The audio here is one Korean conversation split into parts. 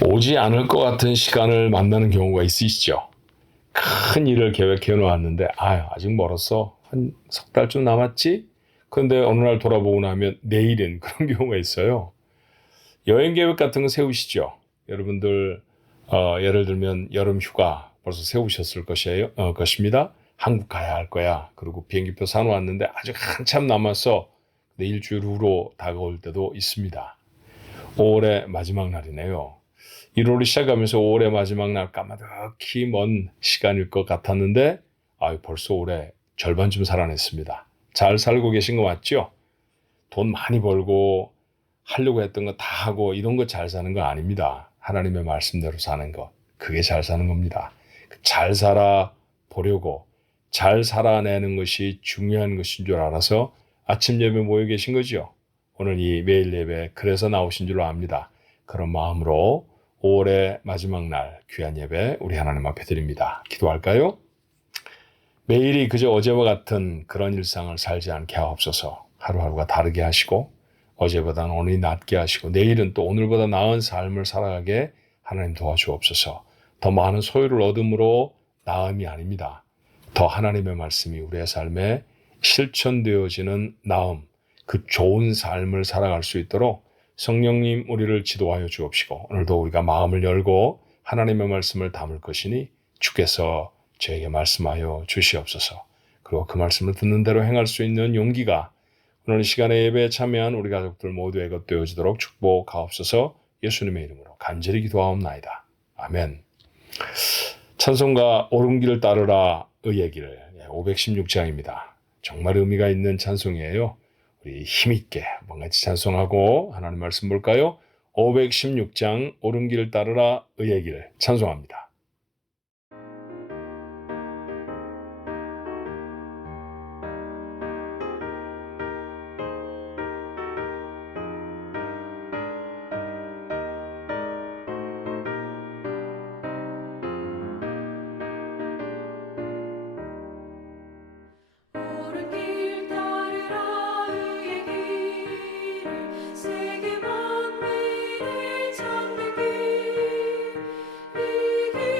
오지 않을 것 같은 시간을 만나는 경우가 있으시죠. 큰 일을 계획해 놓았는데 아직 멀었어. 한 석 달쯤 남았지? 그런데 어느 날 돌아보고 나면 내일인 그런 경우가 있어요. 여행 계획 같은 거 세우시죠. 여러분들 예를 들면 여름 휴가 벌써 세우셨을 것입니다. 한국 가야 할 거야. 그리고 비행기표 사놓았는데 아직 한참 남았어. 근데 일주일 후로 다가올 때도 있습니다. 5월의 마지막 날이네요. 1월이 시작하면서 5월의 마지막 날 까마득히 먼 시간일 것 같았는데 벌써 올해 절반쯤 살아냈습니다. 잘 살고 계신 거 맞죠? 돈 많이 벌고 하려고 했던 거 다 하고 이런 거 잘 사는 거 아닙니다. 하나님의 말씀대로 사는 것. 그게 잘 사는 겁니다. 잘 살아 보려고 잘 살아내는 것이 중요한 것인 줄 알아서 아침 예배 모여 계신 거죠. 오늘 이 매일 예배 그래서 나오신 줄로 압니다. 그런 마음으로 5월의 마지막 날 귀한 예배 우리 하나님 앞에 드립니다. 기도할까요? 매일이 그저 어제와 같은 그런 일상을 살지 않게 하옵소서. 하루하루가 다르게 하시고 어제보다는 오늘이 낫게 하시고 내일은 또 오늘보다 나은 삶을 살아가게 하나님 도와주옵소서. 더 많은 소유를 얻음으로 나음이 아닙니다. 더 하나님의 말씀이 우리의 삶에 실천되어지는 나음, 그 좋은 삶을 살아갈 수 있도록 성령님 우리를 지도하여 주옵시고 오늘도 우리가 마음을 열고 하나님의 말씀을 담을 것이니 주께서 저에게 말씀하여 주시옵소서. 그리고 그 말씀을 듣는 대로 행할 수 있는 용기가 오늘 이 시간에 예배에 참여한 우리 가족들 모두의 것 되어지도록 축복하옵소서. 예수님의 이름으로 간절히 기도하옵나이다. 아멘. 찬송가 옳은 길을 따르라 의의 길 516장입니다. 정말 의미가 있는 찬송이에요. 우리 힘있게 한번 같이 찬송하고 하나님 말씀 볼까요? 516장 옳은 길을 따르라 의의 길 찬송합니다. 옳은 길 따르라 의의 길을 세계 만민을 찾는 길 이 길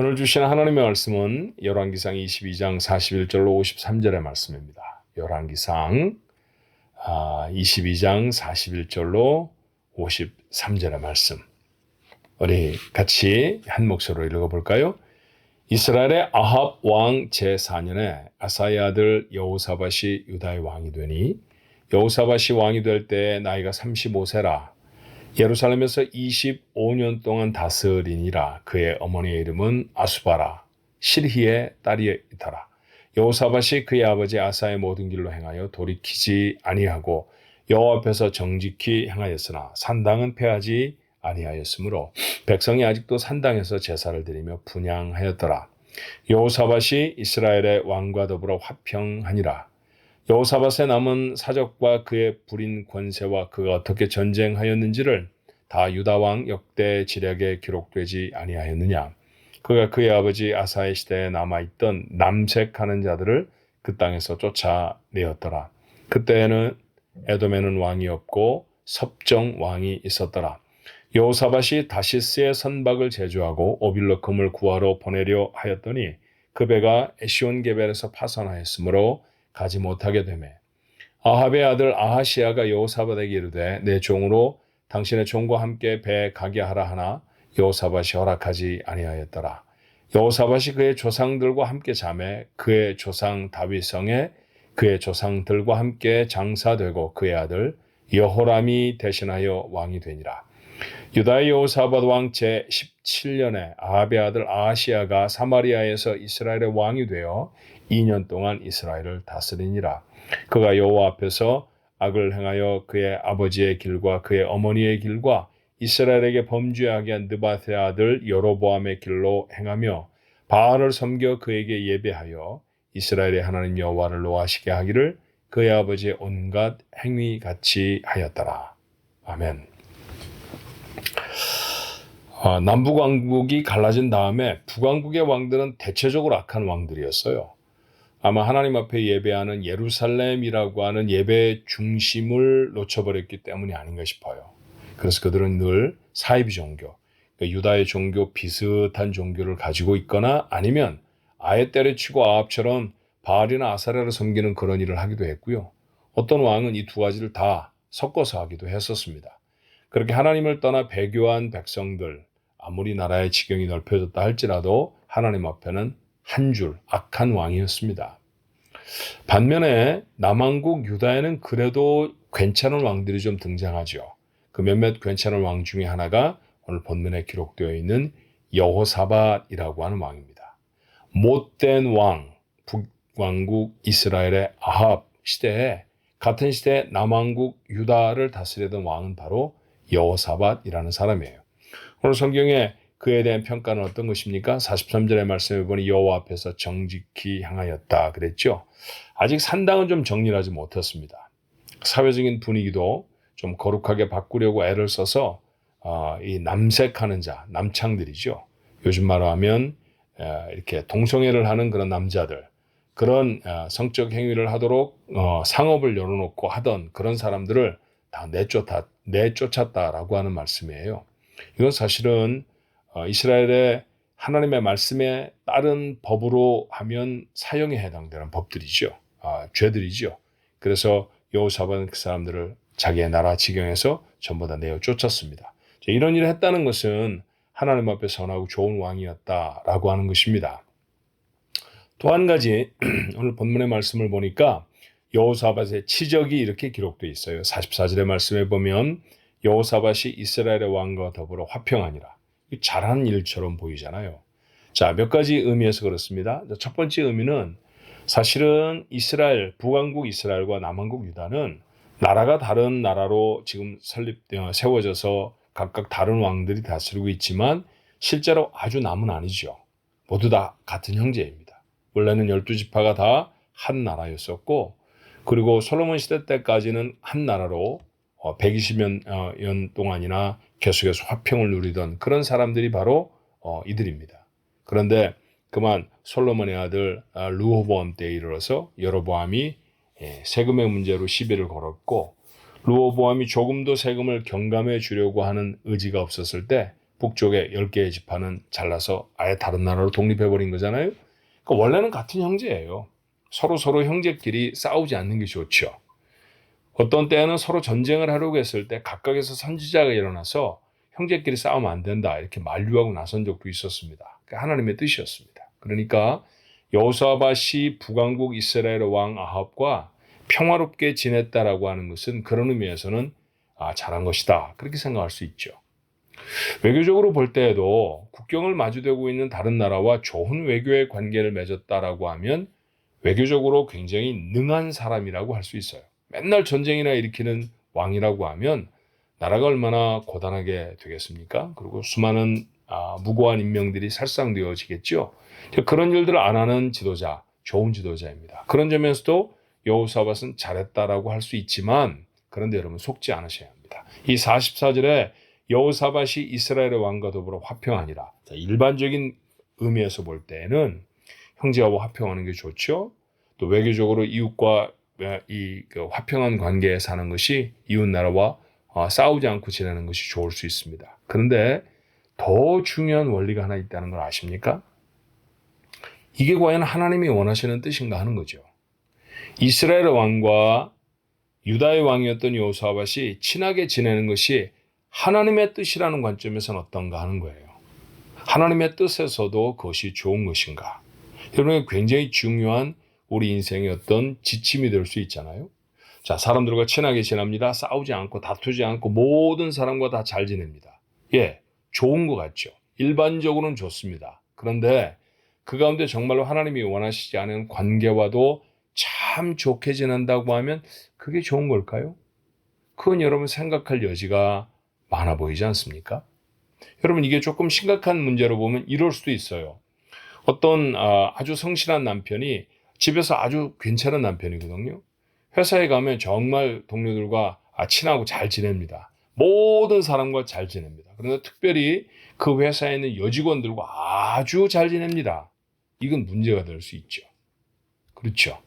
오늘 주신 하나님의 말씀은 열왕기상 22장 41절로 53절의 말씀입니다. 열왕기상 22장 41절로 53절의 말씀. 우리 같이 한 목소리로 읽어볼까요? 이스라엘의 아합 왕 제4년에 아사야 아들 여호사밧이 유다의 왕이 되니 여호사밧이 왕이 될 때 나이가 35세라. 예루살렘에서 25년 동안 다스리니라. 그의 어머니의 이름은 아수바라 실히의 딸이더라. 여호사밧이 그의 아버지 아사의 모든 길로 행하여 돌이키지 아니하고 여호와 앞에서 정직히 행하였으나 산당은 폐하지 아니하였으므로 백성이 아직도 산당에서 제사를 드리며 분향하였더라. 여호사밧이 이스라엘의 왕과 더불어 화평하니라. 여호사밧의 남은 사적과 그의 부린 권세와 그가 어떻게 전쟁하였는지를 다 유다 왕 역대 지략에 기록되지 아니하였느냐. 그가 그의 아버지 아사의 시대에 남아있던 남색하는 자들을 그 땅에서 쫓아내었더라. 그때에는 에돔에는 왕이 없고 섭정 왕이 있었더라. 여호사밧이 다시스의 선박을 제조하고 오빌로 금을 구하러 보내려 하였더니 그 배가 에시온게벨에서 파선하였으므로 가지 못하게 되매 아합의 아들 아하시야가 여호사밧에게 이르되 내 종으로 당신의 종과 함께 배에 가게 하라 하나 여호사밧이 허락하지 아니하였더라. 여호사밧이 그의 조상들과 함께 자매 그의 조상 다윗성에 그의 조상들과 함께 장사되고 그의 아들 여호람이 대신하여 왕이 되니라. 유다의 여호사밧 왕 제17년에 아합의 아들 아하시야가 사마리아에서 이스라엘의 왕이 되어 2년 동안 이스라엘을 다스리니라. 그가 여호와 앞에서 악을 행하여 그의 아버지의 길과 그의 어머니의 길과 이스라엘에게 범죄하게 한 느바세 아들 여로보암의 길로 행하며 바알을 섬겨 그에게 예배하여 이스라엘의 하나님 여호와를 노하시게 하기를 그의 아버지의 온갖 행위 같이 하였더라. 아멘. 남북왕국이 갈라진 다음에 북왕국의 왕들은 대체적으로 악한 왕들이었어요. 아마 하나님 앞에 예배하는 예루살렘이라고 하는 예배의 중심을 놓쳐버렸기 때문이 아닌가 싶어요. 그래서 그들은 늘 사이비 종교, 그러니까 유다의 종교 비슷한 종교를 가지고 있거나 아니면 아예 때려치고 아합처럼 바알이나 아사랴를 섬기는 그런 일을 하기도 했고요. 어떤 왕은 이 두 가지를 다 섞어서 하기도 했었습니다. 그렇게 하나님을 떠나 배교한 백성들, 아무리 나라의 지경이 넓혀졌다 할지라도 하나님 앞에는 한 줄 악한 왕이었습니다. 반면에 남왕국 유다에는 그래도 괜찮은 왕들이 좀 등장하죠. 그 몇몇 괜찮은 왕 중에 하나가 오늘 본문에 기록되어 있는 여호사밧이라고 하는 왕입니다. 못된 왕, 북왕국 이스라엘의 아합 시대에 같은 시대에 남왕국 유다를 다스리던 왕은 바로 여호사밧이라는 사람이에요. 오늘 성경에 그에 대한 평가는 어떤 것입니까? 43절의 말씀에 보니 여호와 앞에서 정직히 행하였다 그랬죠. 아직 산당은 좀 정리를 하지 못했습니다. 사회적인 분위기도 좀 거룩하게 바꾸려고 애를 써서 이 남색하는 자, 남창들이죠. 요즘 말로 하면 이렇게 동성애를 하는 그런 남자들, 그런 성적 행위를 하도록 상업을 열어놓고 하던 그런 사람들을 다 내쫓았다라고 하는 말씀이에요. 이건 사실은 이스라엘의 하나님의 말씀에 따른 법으로 하면 사형에 해당되는 법들이죠. 죄들이죠. 그래서 여호사밧은 그 사람들을 자기의 나라 지경에서 전부 다 내어 쫓았습니다. 이런 일을 했다는 것은 하나님 앞에 선하고 좋은 왕이었다라고 하는 것입니다. 또 한 가지 오늘 본문의 말씀을 보니까 여호사밧의 치적이 이렇게 기록되어 있어요. 44절의 말씀에 보면 여호사밧이 이스라엘의 왕과 더불어 화평하니라. 잘한 일처럼 보이잖아요. 자, 몇 가지 의미에서 그렇습니다. 첫 번째 의미는 사실은 이스라엘, 북왕국 이스라엘과 남왕국 유다는 나라가 다른 나라로 지금 세워져서 각각 다른 왕들이 다스리고 있지만 실제로 아주 남은 아니죠. 모두 다 같은 형제입니다. 원래는 12지파가 다 한 나라였었고 그리고 솔로몬 시대 때까지는 한 나라로 120년 동안이나 계속해서 화평을 누리던 그런 사람들이 바로 이들입니다. 그런데 그만 솔로몬의 아들 르호보암 때에 이르러서 여로보암이 세금의 문제로 시비를 걸었고 르호보암이 조금도 세금을 경감해 주려고 하는 의지가 없었을 때 북쪽의 10개의 지파는 잘라서 아예 다른 나라로 독립해버린 거잖아요. 그러니까 원래는 같은 형제예요. 서로 형제끼리 싸우지 않는 게 좋죠. 어떤 때는 서로 전쟁을 하려고 했을 때 각각에서 선지자가 일어나서 형제끼리 싸우면 안 된다 이렇게 만류하고 나선 적도 있었습니다. 하나님의 뜻이었습니다. 그러니까 여호사밧이 북왕국 이스라엘 왕 아합과 평화롭게 지냈다라고 하는 것은 그런 의미에서는 잘한 것이다 그렇게 생각할 수 있죠. 외교적으로 볼 때에도 국경을 마주대고 있는 다른 나라와 좋은 외교의 관계를 맺었다라고 하면 외교적으로 굉장히 능한 사람이라고 할 수 있어요. 맨날 전쟁이나 일으키는 왕이라고 하면 나라가 얼마나 고단하게 되겠습니까? 그리고 수많은 무고한 인명들이 살상되어지겠죠. 그런 일들을 안 하는 지도자, 좋은 지도자입니다. 그런 점에서도 여호사밧은 잘했다라고 할 수 있지만 그런데 여러분 속지 않으셔야 합니다. 이 44절에 여호사밧이 이스라엘의 왕과 더불어 화평하니라. 일반적인 의미에서 볼 때는 형제와 화평하는 게 좋죠. 또 외교적으로 이웃과 그 화평한 관계에 사는 것이 이웃 나라와 싸우지 않고 지내는 것이 좋을 수 있습니다. 그런데 더 중요한 원리가 하나 있다는 걸 아십니까? 이게 과연 하나님이 원하시는 뜻인가 하는 거죠. 이스라엘 왕과 유다의 왕이었던 여호사밧이 친하게 지내는 것이 하나님의 뜻이라는 관점에서는 어떤가 하는 거예요. 하나님의 뜻에서도 그것이 좋은 것인가? 여러분 굉장히 중요한 우리 인생의 어떤 지침이 될 수 있잖아요. 자, 사람들과 친하게 지냅니다. 싸우지 않고 다투지 않고 모든 사람과 다 잘 지냅니다. 예, 좋은 것 같죠. 일반적으로는 좋습니다. 그런데 그 가운데 정말로 하나님이 원하시지 않은 관계와도 참 좋게 지낸다고 하면 그게 좋은 걸까요? 그건 여러분 생각할 여지가 많아 보이지 않습니까? 여러분 이게 조금 심각한 문제로 보면 이럴 수도 있어요. 어떤 아주 성실한 남편이 집에서 아주 괜찮은 남편이거든요. 회사에 가면 정말 동료들과 친하고 잘 지냅니다. 모든 사람과 잘 지냅니다. 그런데 특별히 그 회사에 있는 여직원들과 아주 잘 지냅니다. 이건 문제가 될 수 있죠. 그렇죠.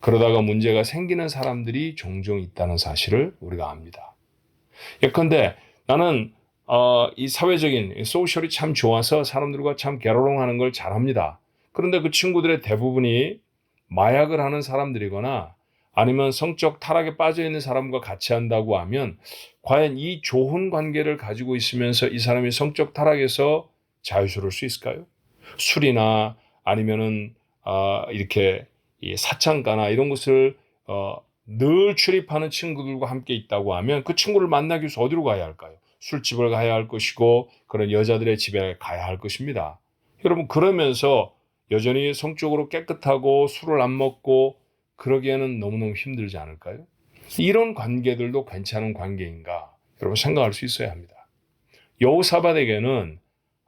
그러다가 문제가 생기는 사람들이 종종 있다는 사실을 우리가 압니다. 예컨대 나는 이 사회적인 소셜이 참 좋아서 사람들과 참 게로롱하는 걸 잘합니다. 그런데 그 친구들의 대부분이 마약을 하는 사람들이거나 아니면 성적 타락에 빠져 있는 사람과 같이 한다고 하면 과연 이 좋은 관계를 가지고 있으면서 이 사람이 성적 타락에서 자유스러울 수 있을까요? 술이나 아니면은 이렇게 이 사창가나 이런 것을 늘 출입하는 친구들과 함께 있다고 하면 그 친구를 만나기 위해서 어디로 가야 할까요? 술집을 가야 할 것이고 그런 여자들의 집에 가야 할 것입니다. 여러분 그러면서 여전히 성적으로 깨끗하고 술을 안 먹고 그러기에는 너무너무 힘들지 않을까요? 이런 관계들도 괜찮은 관계인가? 여러분 생각할 수 있어야 합니다. 여호사밧에게는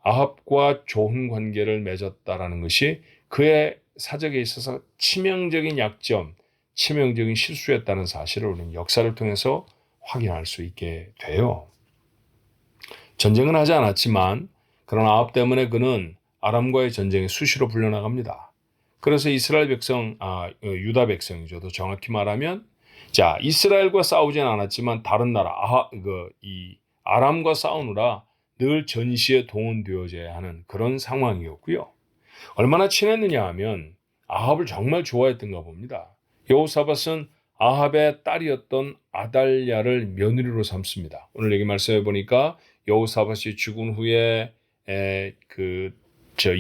아합과 좋은 관계를 맺었다라는 것이 그의 사적에 있어서 치명적인 약점, 치명적인 실수였다는 사실을 우리는 역사를 통해서 확인할 수 있게 돼요. 전쟁은 하지 않았지만 그러나 아합 때문에 그는 아람과의 전쟁에 수시로 불려나갑니다. 그래서 이스라엘 백성, 유다 백성이죠. 더 정확히 말하면 자 이스라엘과 싸우진 않았지만 다른 나라 이 아람과 싸우느라 늘 전시에 동원되어져야 하는 그런 상황이었고요. 얼마나 친했느냐 하면 아합을 정말 좋아했던가 봅니다. 여호사밧은 아합의 딸이었던 아달랴를 며느리로 삼습니다. 오늘 여기 말씀해 보니까 여호사밧이 죽은 후에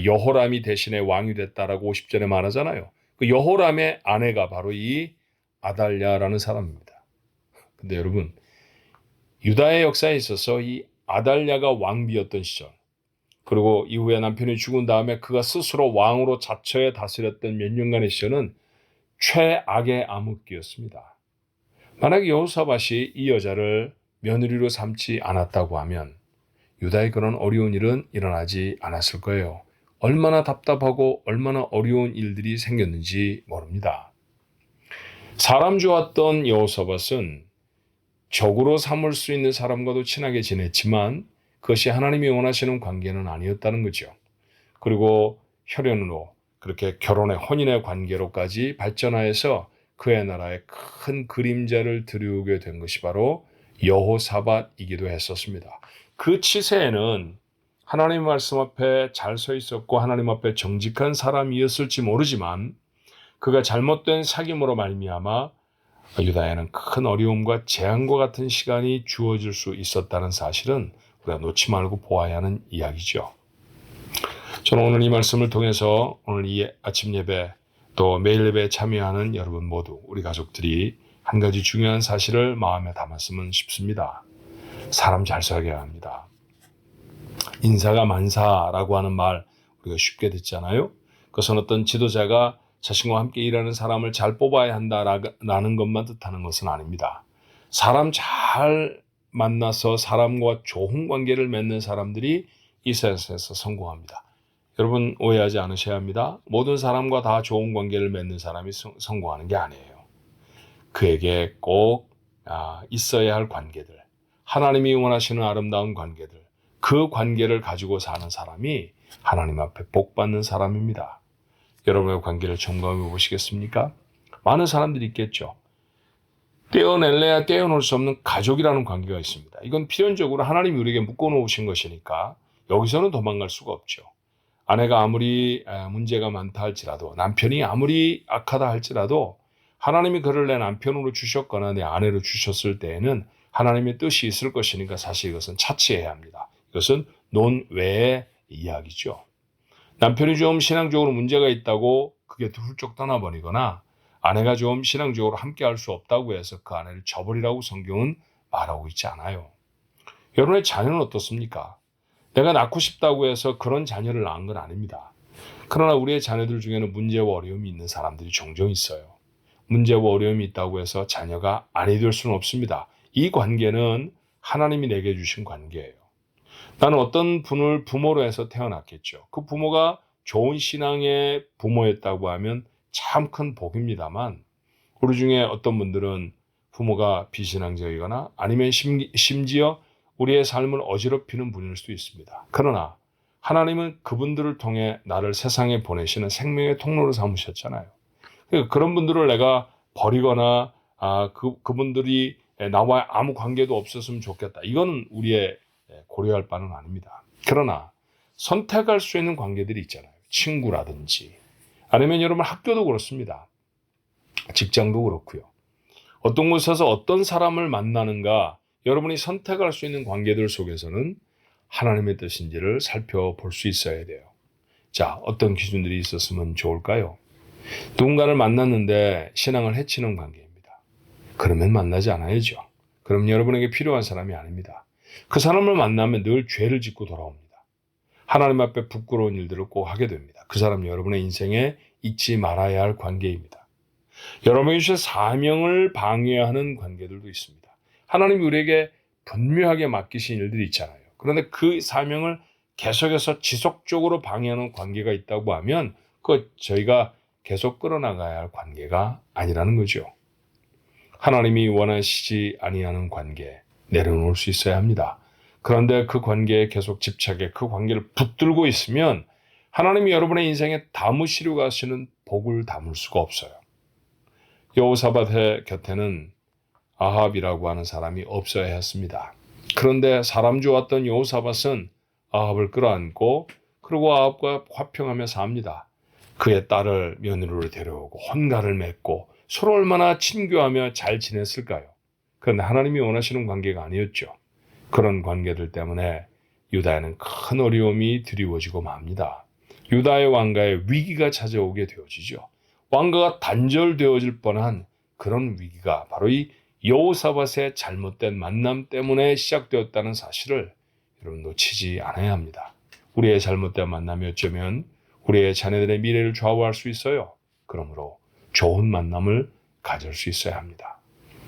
여호람이 대신에 왕이 됐다라고 50절에 말하잖아요. 그 여호람의 아내가 바로 이 아달랴라는 사람입니다. 근데 여러분 유다의 역사에 있어서 이 아달랴가 왕비였던 시절 그리고 이후에 남편이 죽은 다음에 그가 스스로 왕으로 자처해 다스렸던 몇 년간의 시절은 최악의 암흑기였습니다. 만약 여호사밧이 이 여자를 며느리로 삼지 않았다고 하면 유다의 그런 어려운 일은 일어나지 않았을 거예요. 얼마나 답답하고 얼마나 어려운 일들이 생겼는지 모릅니다. 사람 좋았던 여호사밧은 적으로 삼을 수 있는 사람과도 친하게 지냈지만 그것이 하나님이 원하시는 관계는 아니었다는 거죠. 그리고 혈연으로 그렇게 결혼의 혼인의 관계로까지 발전하여서 그의 나라에 큰 그림자를 들이우게 된 것이 바로 여호사밧이기도 했었습니다. 그 치세에는 하나님 말씀 앞에 잘 서 있었고 하나님 앞에 정직한 사람이었을지 모르지만 그가 잘못된 사귐으로 말미암아 유다에는 큰 어려움과 재앙과 같은 시간이 주어질 수 있었다는 사실은 우리가 놓지 말고 보아야 하는 이야기죠. 저는 오늘 이 말씀을 통해서 오늘 이 아침 예배 또 매일 예배에 참여하는 여러분 모두 우리 가족들이 한 가지 중요한 사실을 마음에 담았으면 싶습니다. 사람 잘 써야 합니다. 인사가 만사라고 하는 말 우리가 쉽게 듣잖아요. 그것은 어떤 지도자가 자신과 함께 일하는 사람을 잘 뽑아야 한다라는 것만 뜻하는 것은 아닙니다. 사람 잘 만나서 사람과 좋은 관계를 맺는 사람들이 이 세상에서 성공합니다. 여러분 오해하지 않으셔야 합니다. 모든 사람과 다 좋은 관계를 맺는 사람이 성공하는 게 아니에요. 그에게 꼭 있어야 할 관계들, 하나님이 원하시는 아름다운 관계들, 그 관계를 가지고 사는 사람이 하나님 앞에 복 받는 사람입니다. 여러분의 관계를 점검해 보시겠습니까? 많은 사람들이 있겠죠. 떼어낼래야 떼어놓을 수 없는 가족이라는 관계가 있습니다. 이건 필연적으로 하나님이 우리에게 묶어놓으신 것이니까 여기서는 도망갈 수가 없죠. 아내가 아무리 문제가 많다 할지라도 남편이 아무리 악하다 할지라도 하나님이 그를 내 남편으로 주셨거나 내 아내로 주셨을 때에는 하나님의 뜻이 있을 것이니까 사실 이것은 차치해야 합니다. 이것은 논외의 이야기죠. 남편이 좀 신앙적으로 문제가 있다고 그게 훌쩍 떠나버리거나 아내가 좀 신앙적으로 함께할 수 없다고 해서 그 아내를 저버리라고 성경은 말하고 있지 않아요. 여러분의 자녀는 어떻습니까? 내가 낳고 싶다고 해서 그런 자녀를 낳은 건 아닙니다. 그러나 우리의 자녀들 중에는 문제와 어려움이 있는 사람들이 종종 있어요. 문제와 어려움이 있다고 해서 자녀가 아니 될 수는 없습니다. 이 관계는 하나님이 내게 주신 관계예요. 나는 어떤 분을 부모로 해서 태어났겠죠. 그 부모가 좋은 신앙의 부모였다고 하면 참 큰 복입니다만 우리 중에 어떤 분들은 부모가 비신앙적이거나 아니면 심지어 우리의 삶을 어지럽히는 분일 수도 있습니다. 그러나 하나님은 그분들을 통해 나를 세상에 보내시는 생명의 통로로 삼으셨잖아요. 그런 분들을 내가 버리거나 그분들이 나와 아무 관계도 없었으면 좋겠다. 이건 우리의 고려할 바는 아닙니다. 그러나 선택할 수 있는 관계들이 있잖아요. 친구라든지 아니면 여러분 학교도 그렇습니다. 직장도 그렇고요. 어떤 곳에서 어떤 사람을 만나는가 여러분이 선택할 수 있는 관계들 속에서는 하나님의 뜻인지를 살펴볼 수 있어야 돼요. 자, 어떤 기준들이 있었으면 좋을까요? 누군가를 만났는데 신앙을 해치는 관계입니다. 그러면 만나지 않아야죠. 그럼 여러분에게 필요한 사람이 아닙니다. 그 사람을 만나면 늘 죄를 짓고 돌아옵니다. 하나님 앞에 부끄러운 일들을 꼭 하게 됩니다. 그 사람 여러분의 인생에 잊지 말아야 할 관계입니다. 여러분이 주신 사명을 방해하는 관계들도 있습니다. 하나님이 우리에게 분명하게 맡기신 일들이 있잖아요. 그런데 그 사명을 계속해서 지속적으로 방해하는 관계가 있다고 하면 그 저희가 계속 끌어나가야 할 관계가 아니라는 거죠. 하나님이 원하시지 아니하는 관계 내려놓을 수 있어야 합니다. 그런데 그 관계에 계속 집착해 그 관계를 붙들고 있으면 하나님이 여러분의 인생에 담으시려고 하시는 복을 담을 수가 없어요. 여호사밧의 곁에는 아합이라고 하는 사람이 없어야 했습니다. 그런데 사람 좋았던 여호사밧은 아합을 끌어안고 그리고 아합과 화평하며 삽니다. 그의 딸을 며느리로 데려오고 혼가를 맺고 서로 얼마나 친교하며 잘 지냈을까요? 그런데 하나님이 원하시는 관계가 아니었죠. 그런 관계들 때문에 유다에는 큰 어려움이 드리워지고 맙니다. 유다의 왕가에 위기가 찾아오게 되어지죠. 왕가가 단절되어질 뻔한 그런 위기가 바로 이 여호사밧의 잘못된 만남 때문에 시작되었다는 사실을 여러분 놓치지 않아야 합니다. 우리의 잘못된 만남이 어쩌면 우리의 자녀들의 미래를 좌우할 수 있어요. 그러므로 좋은 만남을 가질 수 있어야 합니다.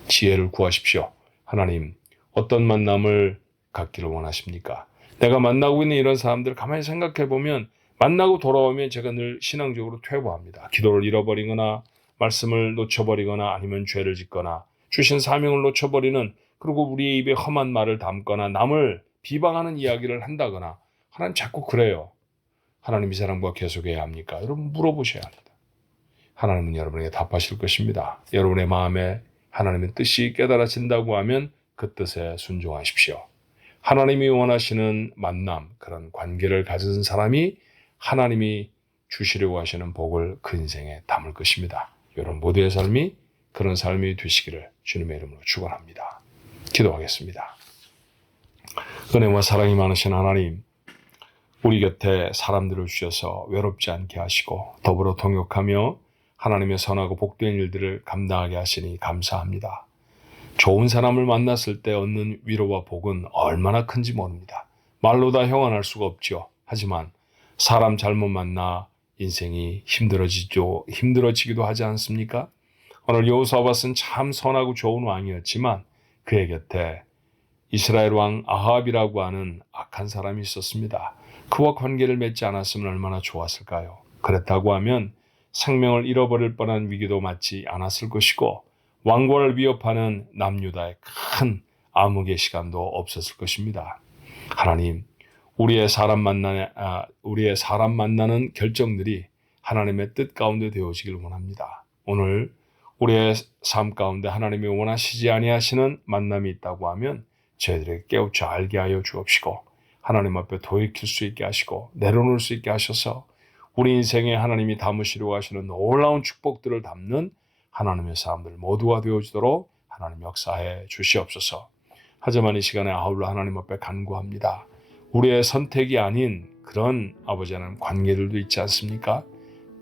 지혜를 구하십시오. 하나님, 어떤 만남을 갖기를 원하십니까? 내가 만나고 있는 이런 사람들을 가만히 생각해 보면 만나고 돌아오면 제가 늘 신앙적으로 퇴보합니다. 기도를 잃어버리거나 말씀을 놓쳐버리거나 아니면 죄를 짓거나 주신 사명을 놓쳐버리는 그리고 우리의 입에 험한 말을 담거나 남을 비방하는 이야기를 한다거나 하나님 자꾸 그래요. 하나님 이 사람과 계속해야 합니까? 여러분 물어보셔야 합니다. 하나님은 여러분에게 답하실 것입니다. 여러분의 마음에 하나님의 뜻이 깨달아진다고 하면 그 뜻에 순종하십시오. 하나님이 원하시는 만남, 그런 관계를 가진 사람이 하나님이 주시려고 하시는 복을 그 인생에 담을 것입니다. 이런 모두의 삶이 그런 삶이 되시기를 주님의 이름으로 축원합니다. 기도하겠습니다. 은혜와 사랑이 많으신 하나님, 우리 곁에 사람들을 주셔서 외롭지 않게 하시고 더불어 동역하며 하나님의 선하고 복된 일들을 감당하게 하시니 감사합니다. 좋은 사람을 만났을 때 얻는 위로와 복은 얼마나 큰지 모릅니다. 말로 다 형언할 수가 없죠. 하지만 사람 잘못 만나 인생이 힘들어지기도 하지 않습니까? 오늘 여호사밧은 참 선하고 좋은 왕이었지만 그의 곁에 이스라엘 왕 아합이라고 하는 악한 사람이 있었습니다. 그와 관계를 맺지 않았으면 얼마나 좋았을까요? 그랬다고 하면 생명을 잃어버릴 뻔한 위기도 맞지 않았을 것이고 왕권을 위협하는 남유다의 큰 암흑의 시간도 없었을 것입니다. 하나님, 우리의 사람 만나는 결정들이 하나님의 뜻 가운데 되어지길 원합니다. 오늘 우리의 삶 가운데 하나님이 원하시지 아니하시는 만남이 있다고 하면 저희들에게 깨우쳐 알게 하여 주옵시고 하나님 앞에 돌이킬 수 있게 하시고 내려놓을 수 있게 하셔서 우리 인생에 하나님이 담으시려고 하시는 놀라운 축복들을 담는 하나님의 사람들 모두가 되어지도록 하나님 역사해 주시옵소서. 하지만 이 시간에 아울러 하나님 앞에 간구합니다. 우리의 선택이 아닌 그런 아버지 하나님 관계들도 있지 않습니까?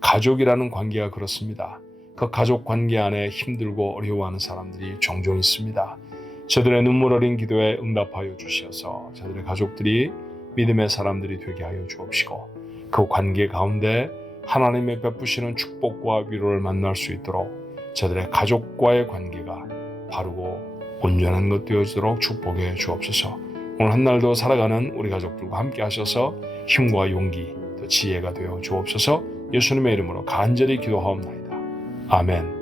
가족이라는 관계가 그렇습니다. 그 가족 관계 안에 힘들고 어려워하는 사람들이 종종 있습니다. 저들의 눈물 어린 기도에 응답하여 주시어서 저들의 가족들이 믿음의 사람들이 되게 하여 주옵시고 그 관계 가운데 하나님의 베푸시는 축복과 위로를 만날 수 있도록 저들의 가족과의 관계가 바르고 온전한 것 되어지도록 축복해 주옵소서. 오늘 한날도 살아가는 우리 가족들과 함께 하셔서 힘과 용기 또 지혜가 되어 주옵소서. 예수님의 이름으로 간절히 기도하옵나이다. 아멘.